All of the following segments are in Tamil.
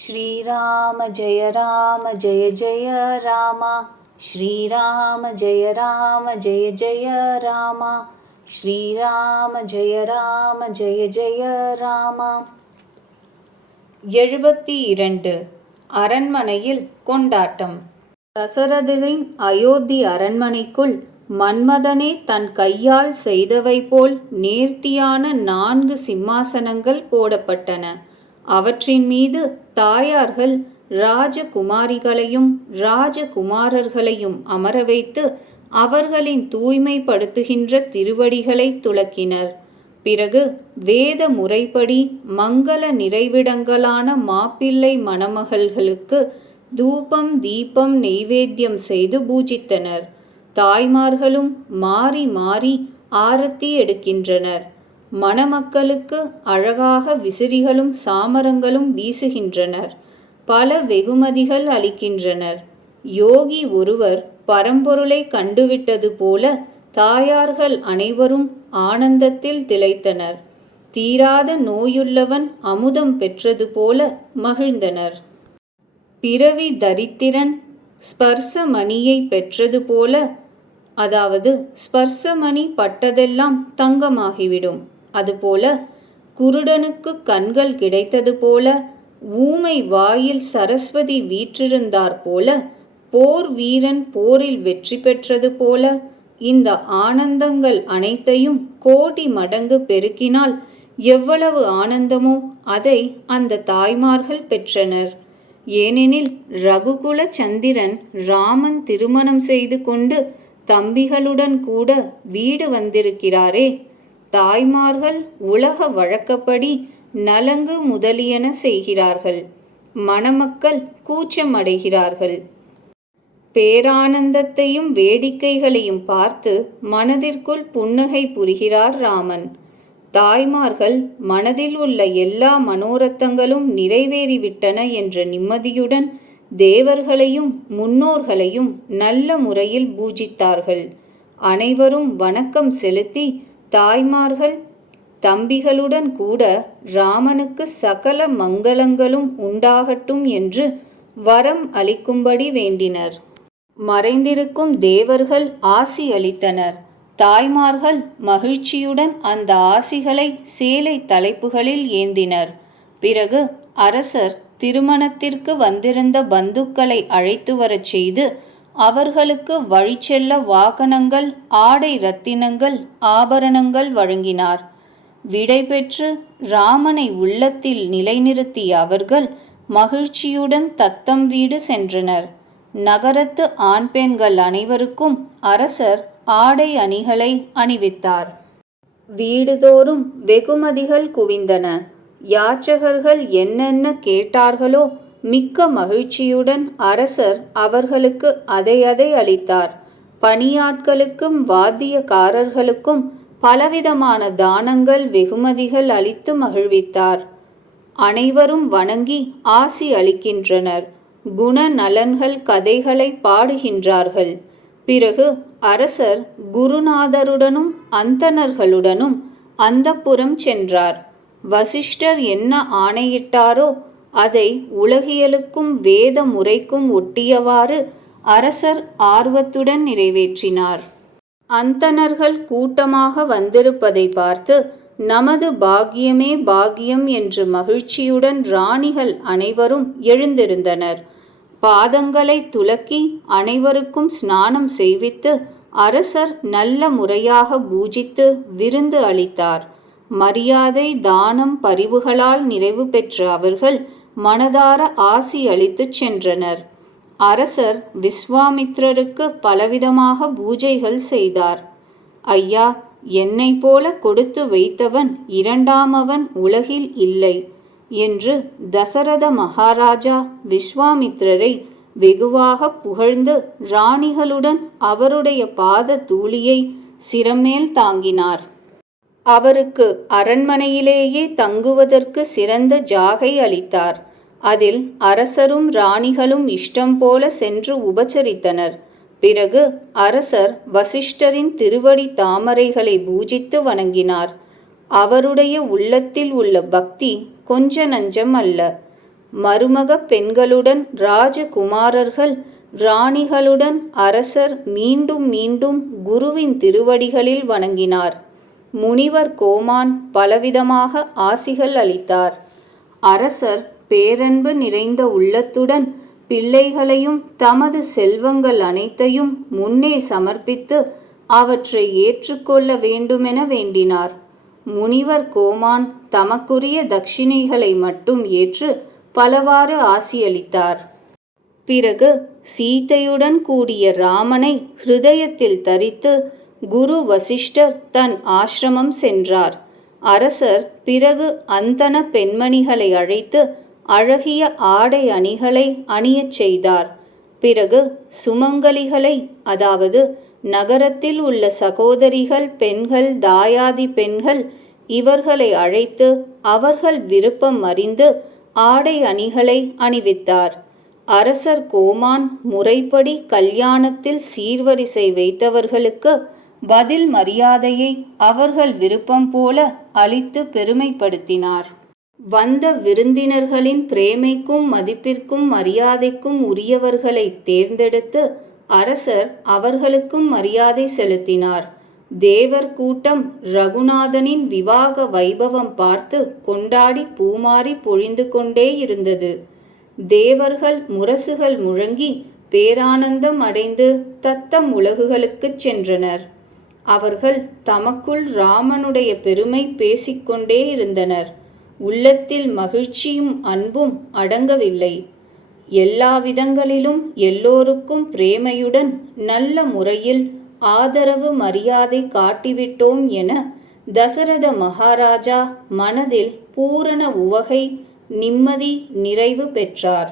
श्रीराम जय राम जय जय राम श्रीराम जय राम जय जय राम श्रीराम जय राम जय जय ராம எழுபத்தி இரண்டு அரண்மனையில் கொண்டாட்டம் தசரதரின் அயோத்தி அரண்மனைக்குள் மன்மதனே தன் கையால் செய்தவை போல் நேர்த்தியான நான்கு சிம்மாசனங்கள் போடப்பட்டன அவற்றின் மீது தாயார்கள் ராஜகுமாரிகளையும் ராஜகுமாரர்களையும் அமர வைத்து அவர்களின் தூய்மைப்படுத்துகின்ற திருவடிகளை துலக்கினர். பிறகு வேத முறைப்படி மங்கள நிறைவிடங்களான மாப்பிள்ளை மணமகள்களுக்கு தூபம் தீபம் நெய்வேத்தியம் செய்து பூஜித்தனர். தாய்மார்களும் மாறி மாறி ஆரத்தி எடுக்கின்றனர். மணமக்களுக்கு அழகாக விசிறிகளும் சாமரங்களும் வீசுகின்றனர். பல வெகுமதிகள் அளிக்கின்றனர். யோகி ஒருவர் பரம்பொருளை கண்டுவிட்டது போல தாயார்கள் அனைவரும் ஆனந்தத்தில் திளைத்தனர். தீராத நோயுள்ளவன் அமுதம் பெற்றது போல மகிழ்ந்தனர். பிறவி தரித்திரன் ஸ்பர்சமணியை பெற்றது போல அதாவது ஸ்பர்சமணி பட்டதெல்லாம் தங்கமாகிவிடும். அதுபோல குருடனுக்கு கண்கள் கிடைத்தது போல ஊமை வாயில் சரஸ்வதி வீற்றிருந்தார் போல போர் வீரன் போரில் வெற்றி பெற்றது போல இந்த ஆனந்தங்கள் அனைத்தையும் கோடி மடங்கு பெருக்கினால் எவ்வளவு ஆனந்தமோ அதை அந்த தாய்மார்கள் பெற்றனர். ஏனெனில் ரகுகுல சந்திரன் ராமன் திருமணம் செய்து கொண்டு தம்பிகளுடன் கூட வீடு வந்திருக்கிறாரே. தாய்மார்கள் உலக வழக்கப்படி நலங்கு முதலியன செய்கிறார்கள். மணமக்கள் கூச்சமடைகிறார்கள். பேரானந்தத்தையும் வேடிக்கைகளையும் பார்த்து மனதிற்குள் புன்னகை புரிகிறார் ராமன். தாய்மார்கள் மனதில் உள்ள எல்லா மனோரத்தங்களும் நிறைவேறிவிட்டன என்ற நிம்மதியுடன் தேவர்களையும் முன்னோர்களையும் நல்ல முறையில் பூஜித்தார்கள். அனைவரும் வணக்கம் செலுத்தி தாய்மார்கள் தம்பிகளுடன் கூட ராமனுக்கு சகல மங்களங்களும் உண்டாகட்டும் என்று வரம் அளிக்கும்படி வேண்டினர். மறைந்திருக்கும் தேவர்கள் ஆசி அளித்தனர். தாய்மார்கள் மகிழ்ச்சியுடன் அந்த ஆசிகளை சேலை தலைப்புகளில் ஏந்தினர். பிறகு அரசர் திருமணத்திற்கு வந்திருந்த பந்துக்களை அழைத்து வரச் செய்து அவர்களுக்கு வழி செல்ல வாகனங்கள் ஆடை ரத்தினங்கள் ஆபரணங்கள் வழங்கினார். விடைபெற்று ராமனை உள்ளத்தில் நிலைநிறுத்திய அவர்கள் மகிழ்ச்சியுடன் தத்தம் வீடு சென்றனர். நகரத்து ஆண் பெண்கள் அனைவருக்கும் அரசர் ஆடை அணிகளை அணிவித்தார். வீடுதோறும் வெகுமதிகள் குவிந்தன. யாச்சகர்கள் என்னென்ன கேட்டார்களோ மிக்க மகிழ்ச்சியுடன் அரசர் அவர்களுக்கு அதை அதை அளித்தார். பணியாட்களுக்கும் வாத்தியக்காரர்களுக்கும் பலவிதமான தானங்கள் வெகுமதிகள் அளித்து மகிழ்வித்தார். அனைவரும் வணங்கி ஆசி அளிக்கின்றனர். குண நலன்கள் கதைகளை பாடுகின்றார்கள். பிறகு அரசர் குருநாதருடனும் அந்தணர்களுடனும் அந்தப்புறம் சென்றார். வசிஷ்டர் என்ன ஆணையிட்டாரோ அதை உலகியலுக்கும் வேத முறைக்கும் ஒட்டியவாறு அரசர் ஆர்வத்துடன் நிறைவேற்றினார். அந்தணர்கள் கூட்டமாக வந்திருப்பதை பார்த்து நமது பாக்கியமே பாக்கியம் என்று மகிழ்ச்சியுடன் ராணிகள் அனைவரும் எழுந்திருந்தனர். பாதங்களை துலக்கி அனைவருக்கும் ஸ்நானம் செய்வித்து அரசர் நல்ல முறையாக பூஜித்து விருந்து அளித்தார். மரியாதை தானம் பரிவுகளால் நிறைவு பெற்ற அவர்கள் மனதார ஆசி அளித்துச் சென்றனர். அரசர் விஸ்வாமித்ரருக்கு பலவிதமாக பூஜைகள் செய்தார். ஐயா என்னை போல கொடுத்து வைத்தவன் இரண்டாமவன் உலகில் இல்லை என்று தசரத மகாராஜா விஸ்வாமித்ரரை வெகுவாக புகழ்ந்து ராணிகளுடன் அவருடைய பாத தூளியை சிரமேல் தாங்கினார். அவருக்கு அரண்மனையிலேயே தங்குவதற்கு சிறந்த ஜாகை அளித்தார். அதில் அரசரும் ராணிகளும் இஷ்டம் போல சென்று உபசரித்தனர் பிறகு அரசர் வசிஷ்டரின் திருவடி தாமரைகளை பூஜித்து வணங்கினார். அவருடைய உள்ளத்தில் உள்ள பக்தி கொஞ்ச நஞ்சம் அல்ல. மருமகப் பெண்களுடன் ராஜகுமாரர்கள் ராணிகளுடன் அரசர் மீண்டும் மீண்டும் குருவின் திருவடிகளில் வணங்கினார். முனிவர் கோமான் பலவிதமாக ஆசிகள் அளித்தார். அரசர் பேரன்பு நிறைந்த உள்ளத்துடன் பிள்ளைகளையும் தமது செல்வங்கள் அனைத்தையும் முன்னே சமர்ப்பித்து அவற்றை ஏற்றுக்கொள்ள வேண்டுமென வேண்டினார். முனிவர் கோமான் தமக்குரிய தட்சிணைகளை மட்டும் ஏற்று பலவாறு ஆசியளித்தார். பிறகு சீதையுடன் கூடிய ராமனை ஹிருதயத்தில் தரித்து குரு வசிஷ்டர் தன் ஆசிரமம் சென்றார். அரசர் பிறகு அந்தன பெண்மணிகளை அழைத்து அழகிய ஆடை அணிகளை அணியச் செய்தார். பிறகு சுமங்கலிகளை அதாவது நகரத்தில் உள்ள சகோதரிகள் பெண்கள் தாயாதி பெண்கள் இவர்களை அழைத்து அவர்கள் விருப்பம் அறிந்து ஆடை அணிகளை அணிவித்தார். அரசர் கோமான் முறைப்படி கல்யாணத்தில் சீர்வரிசை வைத்தவர்களுக்கு பதில் மரியாதையை அவர்கள் விருப்பம் போல அளித்து பெருமைப்படுத்தினார். வந்த விருந்தினர்களின் பிரேமைக்கும் மதிப்பிற்கும் மரியாதைக்கும் உரியவர்களை தேர்ந்தெடுத்து அரசர் அவர்களுக்கும் மரியாதை செலுத்தினார். தேவர் கூட்டம் ரகுநாதனின் விவாக வைபவம் பார்த்து கொண்டாடி பூமாறி பொழிந்து கொண்டே இருந்தது. தேவர்கள் முரசுகள் முழங்கி பேரானந்தம் அடைந்து தத்தம் உலகுகளுக்குச் சென்றனர். அவர்கள் தமக்குள் ராமனுடைய பெருமை பேசிக்கொண்டே இருந்தனர். உள்ளத்தில் மகிழ்ச்சியும் அன்பும் அடங்கவில்லை. எல்லா விதங்களிலும் எல்லோருக்கும் பிரேமையுடன் நல்ல முறையில் ஆதரவு மரியாதை காட்டிவிட்டோம் என தசரத மகாராஜா மனதில் பூரண உவகை நிம்மதி நிறைவு பெற்றார்.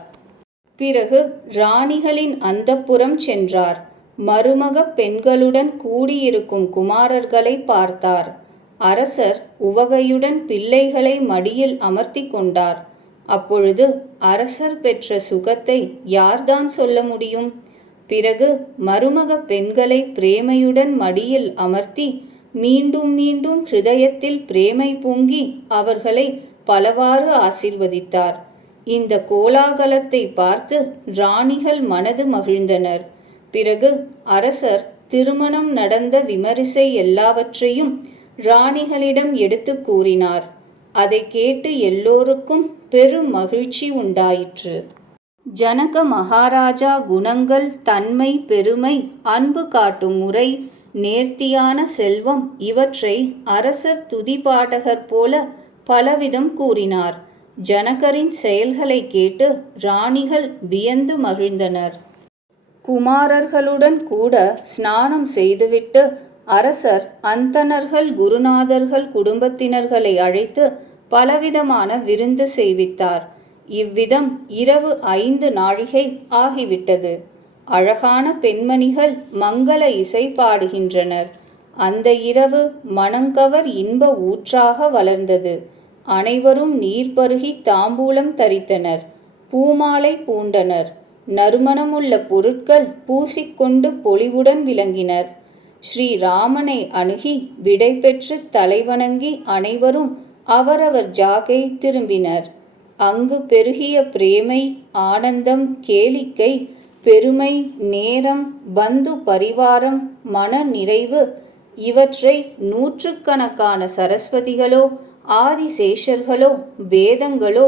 பிறகு ராணிகளின் அந்தப்புறம் சென்றார். மருமகப் பெண்களுடன் கூடியிருக்கும் குமாரர்களை பார்த்தார். அரசர் உவகையுடன் பிள்ளைகளை மடியில் அமர்த்தி கொண்டார். அப்பொழுது அரசர் பெற்ற சுகத்தை யார்தான் சொல்ல முடியும்? பிறகு மருமக பெண்களை பிரேமையுடன் மடியில் அமர்த்தி மீண்டும் மீண்டும் ஹிருதயத்தில் பிரேமை பொங்கி அவர்களை பலவாறு ஆசிர்வதித்தார். இந்த கோலாகலத்தை பார்த்து ராணிகள் மனது மகிழ்ந்தனர். பிறகு அரசர் திருமணம் நடந்த விமரிசை எல்லாவற்றையும் ராணிகளிடம் எடுத்து கூறினார். அதை கேட்டு எல்லோருக்கும் பெரும் மகிழ்ச்சி உண்டாயிற்று. ஜனக மகாராஜா குணங்கள் தன்மை பெருமை அன்பு காட்டும் முறை நேர்த்தியான செல்வம் இவற்றை அரசர் துதிபாடகர் போல பலவிதம் கூறினார். ஜனகரின் செயல்களை கேட்டு ராணிகள் வியந்து மகிழ்ந்தனர். குமாரர்களுடன் கூட ஸ்நானம் செய்துவிட்டு அரசர் அந்தணர்கள் குருநாதர்கள் குடும்பத்தினர்களை அழைத்து பலவிதமான விருந்து செய்வித்தார். இவ்விதம் இரவு ஐந்து நாழிகை ஆகிவிட்டது. அழகான பெண்மணிகள் மங்கள இசை பாடுகின்றனர். அந்த இரவு மணங்கவர் இன்ப ஊற்றாக வளர்ந்தது. அனைவரும் நீர் பருகி தாம்பூலம் தரித்தனர். பூமாலை பூண்டனர். நறுமணமுள்ள பொருட்கள் பூசிக்கொண்டு பொலிவுடன் விளங்கினர். ஸ்ரீராமனை அணுகி விடை பெற்று தலைவணங்கி அனைவரும் அவரவர் ஜாகை திரும்பினர். அங்கு பெருகிய பிரேமை ஆனந்தம் கேளிக்கை பெருமை நேரம் பந்து பரிவாரம் மன நிறைவு இவற்றை நூற்றுக்கணக்கான சரஸ்வதிகளோ ஆதிசேஷர்களோ வேதங்களோ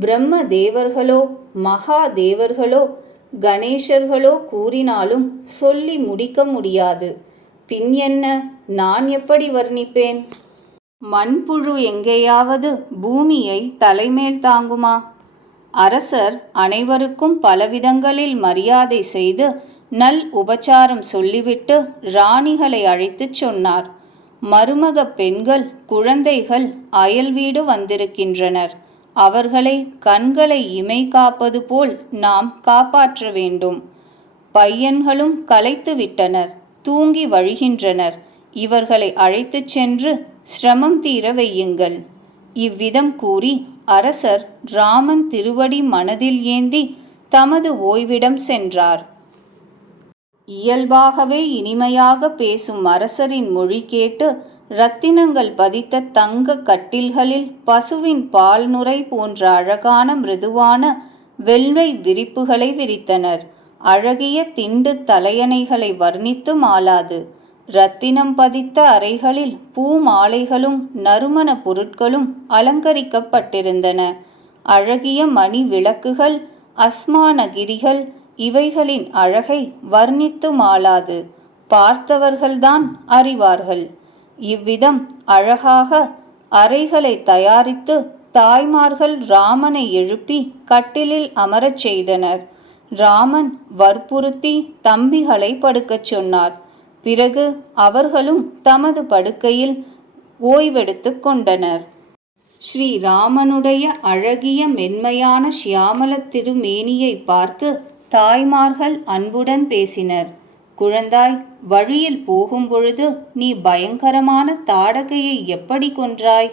பிரம்ம தேவர்களோ மகாதேவர்களோ கணேசர்களோ கூறினாலும் சொல்லி முடிக்க முடியாது. பின் என்ன? நான் எப்படி வர்ணிப்பேன்? மண்புழு எங்கேயாவது பூமியை தலைமேல் தாங்குமா? அரசர் அனைவருக்கும் பலவிதங்களில் மரியாதை செய்து நல் உபச்சாரம் சொல்லிவிட்டு ராணிகளை அழைத்துச் சொன்னார். மருமக பெண்கள் குழந்தைகள் அயல் வீடு வந்திருக்கின்றனர். அவர்களை கண்களை இமை காப்பது போல் நாம் காப்பாற்ற வேண்டும். பையன்களும் களைத்து விட்டனர் தூங்கி வழிகின்றனர். இவர்களை அழைத்துச் சென்று சிரமம் தீர வையுங்கள். இவ்விதம் கூறி அரசர் ராமன் திருவடி மனதில் ஏந்தி தமது ஓய்விடம் சென்றார். இயல்பாகவே இனிமையாக பேசும் அரசரின் மொழி கேட்டு இரத்தினங்கள் பதித்த தங்க கட்டில்களில் பசுவின் பால் நுரை போன்ற அழகான மிருதுவான வெள்ளை விரிப்புகளை விரித்தனர். அழகிய திண்டு தலையணைகளை வர்ணித்து மாளாது இரத்தினம் பதித்த அறைகளில் பூ மாலைகளும் நறுமண பொருட்களும் அலங்கரிக்கப்பட்டிருந்தன. அழகிய மணி விளக்குகள் அஸ்மானகிரிகள் இவைகளின் அழகை வர்ணித்து ஆளாது பார்த்தவர்கள்தான் அறிவார்கள். இவ்விதம் அழகாக அறைகளை தயாரித்து தாய்மார்கள் ராமனை எழுப்பி கட்டிலில் அமரச் செய்தனர். ராமன் வற்புறுத்தி தம்பிகளை படுக்கச் சொன்னார். பிறகு அவர்களும் தமது படுக்கையில் ஓய்வெடுத்து கொண்டனர். ஸ்ரீராமனுடைய அழகிய மென்மையான சியாமல திருமேனியை பார்த்து தாய்மார்கள் அன்புடன் பேசினர். குழந்தாய் வழியில் போகும்பொழுது நீ பயங்கரமான தாடகையை எப்படி கொன்றாய்?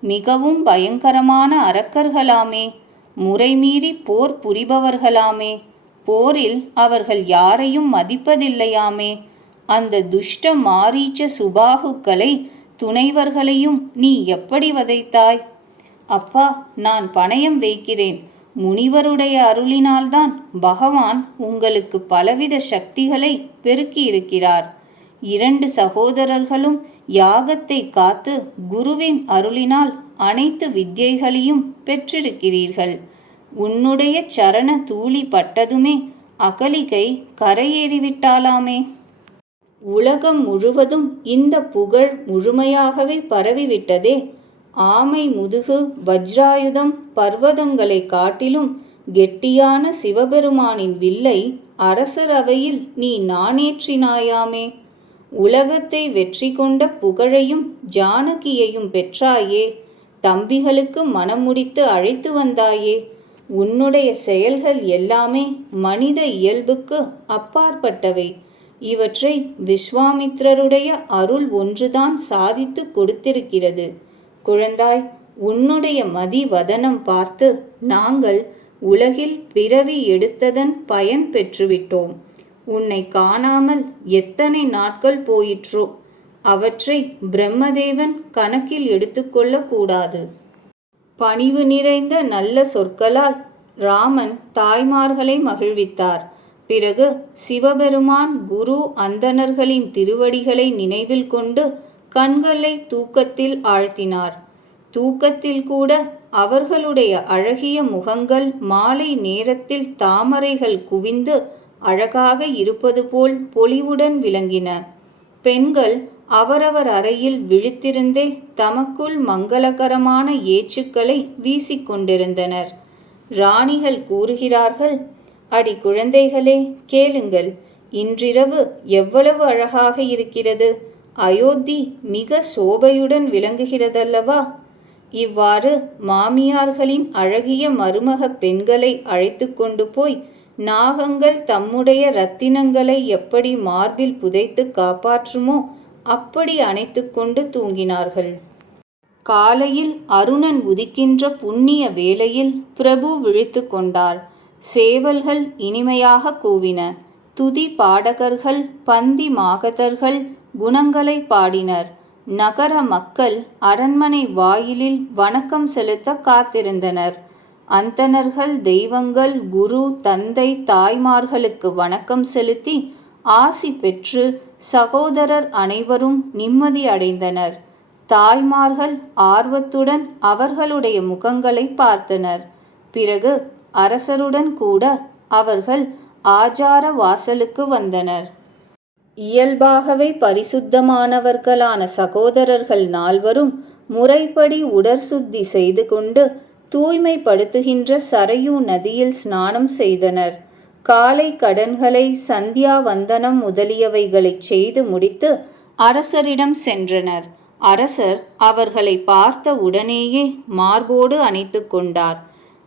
மிகவும் பயங்கரமான அரக்கர்களாமே முறைமீறி போர் புரிபவர்களாமே போரில் அவர்கள் யாரையும் மதிப்பதில்லையாமே அந்த துஷ்ட மாரீச்ச சுபாகுக்களை துணைவர்களையும் நீ எப்படி வதைத்தாய்? அப்பா நான் பணயம் வைக்கிறேன். முனிவருடைய அருளினால்தான் பகவான் உங்களுக்கு பலவித சக்திகளை பெருக்கியிருக்கிறார். இரண்டு சகோதரர்களும் யாகத்தை காத்து குருவின் அருளினால் அனைத்து வித்யைகளையும் பெற்றிருக்கிறீர்கள். உன்னுடைய சரண தூளி பட்டதுமே அகலிகை கரையேறிவிட்டாலாமே. உலகம் முழுவதும் இந்த புகழ் முழுமையாகவே பரவிவிட்டதே. ஆமை முதுகு வஜ்ராயுதம் பர்வதங்களை காட்டிலும் கெட்டியான சிவபெருமானின் வில்லை அரசரவையில் நீ நானேற்றினாயாமே. உலகத்தை வெற்றி கொண்ட புகழையும் ஜானகியையும் பெற்றாயே. தம்பிகளுக்கு மனமுடித்து அழைத்து வந்தாயே. உன்னுடைய செயல்கள் எல்லாமே மனித இயல்புக்கு அப்பாற்பட்டவை. இவற்றை விஸ்வாமித்ரருடைய அருள் ஒன்றுதான் சாதித்து கொடுத்திருக்கிறது. குழந்தாய் உன்னுடைய மதிவதனம் பார்த்து நாங்கள் உலகில் பிறவி எடுத்ததன் பயன் பெற்றுவிட்டோம். உன்னை காணாமல் எத்தனை நாட்கள் போயிற்றோ அவற்றை பிரம்மதேவன் கணக்கில் எடுத்துக்கொள்ள கூடாது. பணிவு நிறைந்த நல்ல சொற்களால் ராமன் தாய்மார்களை மகிழ்வித்தார். பிறகு சிவபெருமான் குரு அந்தணர்களின் திருவடிகளை நினைவில் கொண்டு கண்களை தூக்கத்தில் ஆழ்த்தினார். தூக்கத்தில் கூட அவர்களுடைய அழகிய முகங்கள் மாலை நேரத்தில் தாமரைகள் குவிந்து அழகாக இருப்பது போல் பொலிவுடன் விளங்கின. பெண்கள் அவரவர் அறையில் விழித்திருந்தே தமக்குள் மங்களகரமான ஏச்சுக்களை வீசிக்கொண்டிருந்தனர் ராணிகள் கூறுகிறார்கள் அடி குழந்தைகளே கேளுங்கள். இன்றிரவு எவ்வளவு அழகாக இருக்கிறது. அயோத்தி மிக சோபையுடன் விளங்குகிறதல்லவா? இவ்வாறு மாமியார்களின் அழகிய மருமக பெண்களை அழைத்து கொண்டு போய் நாகங்கள் தம்முடைய ரத்தினங்களை எப்படி மார்பில் புதைத்து காப்பாற்றுமோ அப்படி அணைத்து கொண்டு தூங்கினார்கள். காலையில் அருணன் உதிக்கின்ற புண்ணிய வேளையில் பிரபு விழித்து கொண்டார். சேவல்கள் இனிமையாக கூவின. துதி பாடகர்கள் பந்தி மாகதர்கள் குணங்களை பாடினர். நகர மக்கள் அரண்மனை வாயிலில் வணக்கம் செலுத்த காத்திருந்தனர். அந்தணர்கள் தெய்வங்கள் குரு தந்தை தாய்மார்களுக்கு வணக்கம் செலுத்தி ஆசி பெற்று சகோதரர் அனைவரும் நிம்மதி அடைந்தனர். தாய்மார்கள் ஆர்வத்துடன் அவர்களுடைய முகங்களை பார்த்தனர். பிறகு அரசருடன் கூட அவர்கள் ஆஜார வாசலுக்கு வந்தனர். இயல்பாகவே பரிசுத்தமானவர்களான சகோதரர்கள் நால்வரும் முறைப்படி உடற்சுத்தி செய்து கொண்டு தூய்மைப்படுத்துகின்ற சரையூ நதியில் ஸ்நானம் செய்தனர். காலை கடன்களை சந்தியா வந்தனம் முதலியவைகளைச் செய்து முடித்து அரசரிடம் சென்றனர். அரசர் அவர்களை பார்த்த உடனேயே மார்போடு அணைத்து கொண்டார்.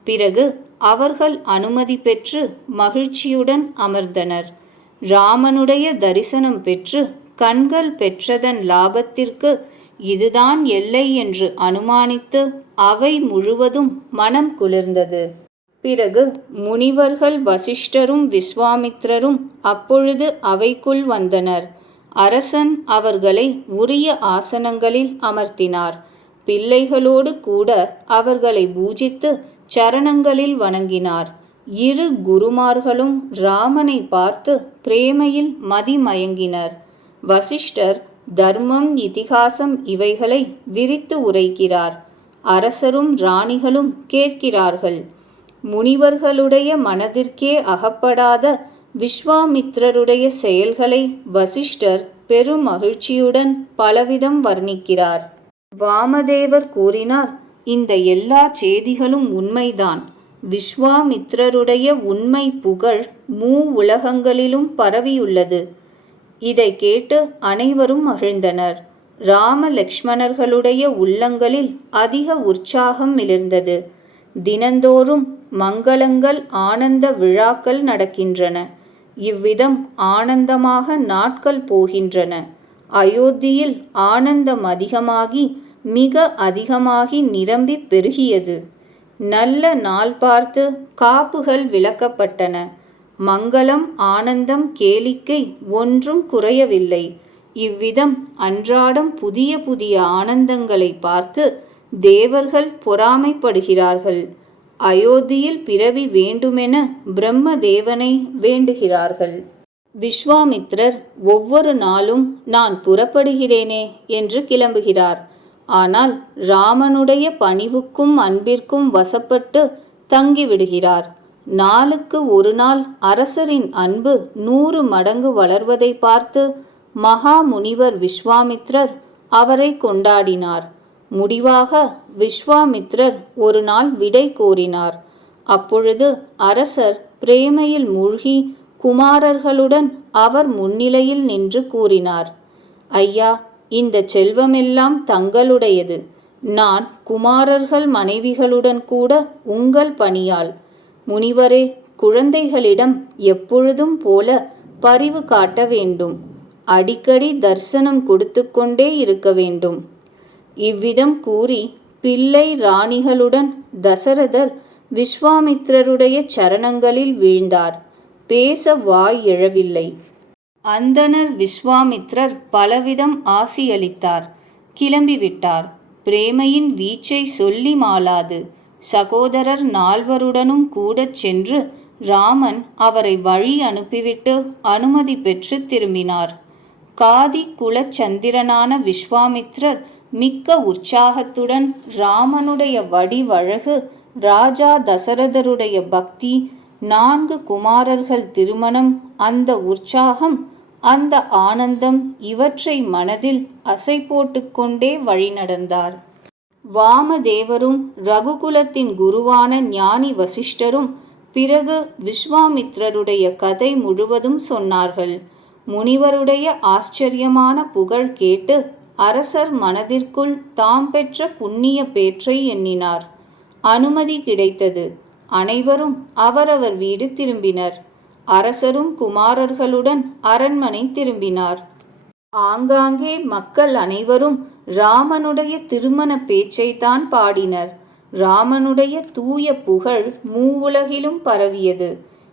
பிறகு அவர்கள் அனுமதி பெற்று மகிழ்ச்சியுடன் அமர்ந்தனர். ராமனுடைய தரிசனம் பெற்று கண்கள் பெற்றதன் லாபத்திற்கு இதுதான் எல்லை என்று அனுமானித்து அவை முழுவதும் மனம் குளிர்ந்தது. பிறகு முனிவர்கள் வசிஷ்டரும் விஸ்வாமித்ரரும் அப்பொழுது அவைக்குள் வந்தனர். அரசன் அவர்களை உரிய ஆசனங்களில் அமர்த்தினார். பிள்ளைகளோடு கூட அவர்களை பூஜித்து சரணங்களில் வணங்கினார். இரு குருமார்களும் ராமனை பார்த்து பிரேமையில் மதிமயங்கினர் வசிஷ்டர் தர்மம் இதிகாசம் இவைகளை விரித்து உரைக்கிறார். அரசரும் ராணிகளும் கேட்கிறார்கள். முனிவர்களுடைய மனதிற்கே அகப்படாத விஸ்வாமித்ரருடைய செயல்களை வசிஷ்டர் பெரும் மகிழ்ச்சியுடன் பலவிதம் வர்ணிக்கிறார். வாமதேவர் கூறினார் இந்த எல்லா செய்திகளும் உண்மைதான். விஸ்வாமித்ரருடைய உண்மை புகழ் மூ உலகங்களிலும் பரவியுள்ளது. இதை கேட்டு அனைவரும் மகிழ்ந்தனர். ராம லக்ஷ்மணர்களுடைய உள்ளங்களில் அதிக உற்சாகம் மிளிர்ந்தது. தினந்தோறும் மங்களங்கள் ஆனந்த விழாக்கள் நடக்கின்றன. இவ்விதம் ஆனந்தமாக நாட்கள் போகின்றன. அயோத்தியில் ஆனந்தம் அதிகமாகி மிக அதிகமாகி நிரம்பி பெருகியது. நல்ல நாள் பார்த்து காப்புகள் விளக்கப்பட்டன. மங்களம் ஆனந்தம் கேளிக்கை ஒன்றும் குறையவில்லை. இவ்விதம் அன்றாடம் புதிய புதிய ஆனந்தங்களை பார்த்து தேவர்கள் பொறாமைப்படுகிறார்கள். அயோத்தியில் பிறவி வேண்டுமென பிரம்ம தேவனை வேண்டுகிறார்கள். விஸ்வாமித்ரர் ஒவ்வொரு நாளும் நான் புறப்படுகிறேனே என்று கிளம்புகிறார். ஆனால் ராமனுடைய பணிவுக்கும் அன்பிற்கும் வசப்பட்டு தங்கிவிடுகிறார். நாளுக்கு ஒரு நாள் அரசரின் அன்பு நூறு மடங்கு வளர்வதை பார்த்து மகா முனிவர் விஸ்வாமித்ரர் அவரை கொண்டாடினார். முடிவாக விஸ்வாமித்ரர் ஒரு நாள் விடை கோரினார். அப்பொழுது அரசர் பிரேமையில் மூழ்கி குமாரர்களுடன் அவர் முன்னிலையில் நின்று கூறினார். ஐயா இந்த செல்வமெல்லாம் தங்களுடையது. நான் குமாரர்கள் மனைவிகளுடன் கூட உங்கள் பணியால் முனிவரே குழந்தைகளிடம் எப்பொழுதும் போல பரிவு காட்ட வேண்டும். அடிக்கடி தரிசனம் கொடுத்து கொண்டே இருக்க வேண்டும். இவ்விதம் கூறி பிள்ளை ராணிகளுடன் தசரதர் விஸ்வாமித்ரருடைய சரணங்களில் வீழ்ந்தார். பேச வாய் எழவில்லை. அந்தனர் விஸ்வாமித்ரர் பலவிதம் ஆசியளித்தார். கிளம்பிவிட்டார். பிரேமையின் வீச்சை சொல்லி மாளாது. சகோதரர் நால்வருடனும் கூடச் சென்று ராமன் அவரை வழி அனுப்பிவிட்டு அனுமதி பெற்று திரும்பினார். காதி குலச்சந்திரனான விஸ்வாமித்ரர் மிக்க உற்சாகத்துடன் ராமனுடைய வடிவழகு ராஜா தசரதருடைய பக்தி நான்கு குமாரர்கள் திருமணம் அந்த உற்சாகம் அந்த ஆனந்தம் இவற்றை மனதில் அசை போட்டுக்கொண்டே வழிநடந்தார். வாமதேவரும் ரகுகுலத்தின் குருவான ஞானி வசிஷ்டரும் பிறகு விஸ்வாமித்ரருடைய கதை முழுவதும் சொன்னார்கள். முனிவருடைய ஆச்சரியமான புகழ் கேட்டு அரசர் மனதிற்குள் தாம் பெற்ற புண்ணிய பேற்றை எண்ணினார். அனுமதி கிடைத்தது. அனைவரும் அவரவர் வீடு திரும்பினர். அரசரும் குமாரர்களுடன் அரண்மனை திரும்பினார். ஆங்காங்கே மக்கள் அனைவரும் ராமனுடைய திருமண பேச்சைத்தான் பாடினர். ராமனுடைய தூய புகழ் மூவுலகிலும் பரவியது.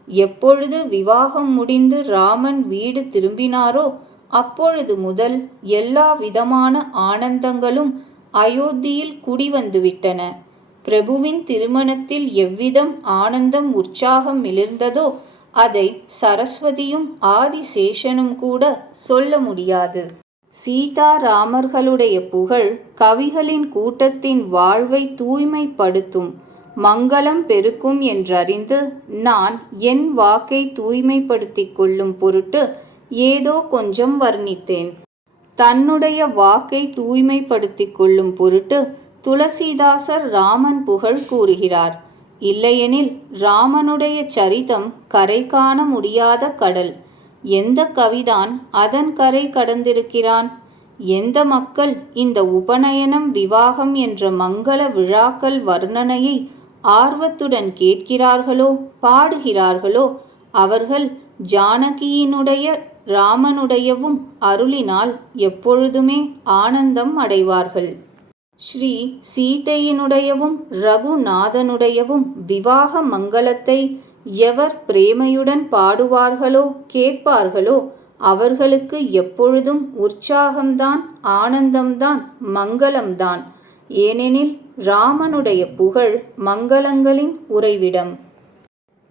எப்பொழுது விவாகம் முடிந்து ராமன் வீடு திரும்பினாரோ அப்பொழுது முதல் எல்லா விதமான ஆனந்தங்களும் அயோத்தியில் குடிவந்துவிட்டன. பிரபுவின் திருமணத்தில் எவ்விதம் ஆனந்தம் உற்சாகம் மிளிர்ந்ததோ அதை சரஸ்வதியும் ஆதிசேஷனும் கூட சொல்ல முடியாது. சீதாராமர்களுடைய புகழ் கவிகளின் கூட்டத்தின் வாழ்வை தூய்மைப்படுத்தும் மங்களம் பெருக்கும் என்றறிந்து நான் என் வாக்கை தூய்மைப்படுத்திக் கொள்ளும் பொருட்டு ஏதோ கொஞ்சம் வர்ணித்தேன். தன்னுடைய வாக்கை தூய்மைப்படுத்திக் கொள்ளும் பொருட்டு துளசிதாசர் ராமன் புகழ் கூறுகிறார். இல்லையெனில் ராமனுடைய சரிதம் கரை காண முடியாத கடல். எந்த கவிதான் அதன் கரை கடந்திருக்கிறான்? எந்த மக்கள் இந்த உபநயனம் விவாகம் என்ற மங்கள விழாக்கள் வர்ணனையை ஆர்வத்துடன் கேட்கிறார்களோ பாடுகிறார்களோ அவர்கள் ஜானகியினுடைய ராமனுடையவும் அருளினால் எப்பொழுதுமே ஆனந்தம் அடைவார்கள். ஸ்ரீ சீதையினுடையவும் ரகுநாதனுடையவும் விவாக மங்களத்தை எவர் பிரேமையுடன் பாடுவார்களோ கேட்பார்களோ அவர்களுக்கு எப்பொழுதும் உற்சாகம்தான் ஆனந்தம்தான் மங்களம்தான். ஏனெனில் ராமனுடைய புகழ் மங்களங்களின் உறைவிடம்.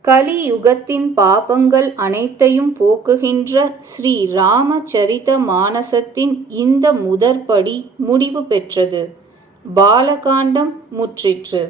கலியுகத்தின் பாபங்கள் அனைத்தையும் போக்குகின்ற ஸ்ரீ ராமச்சரித மானசத்தின் இந்த முதற்படி முடிவு பெற்றது. பாலகாண்டம் முற்றிற்று.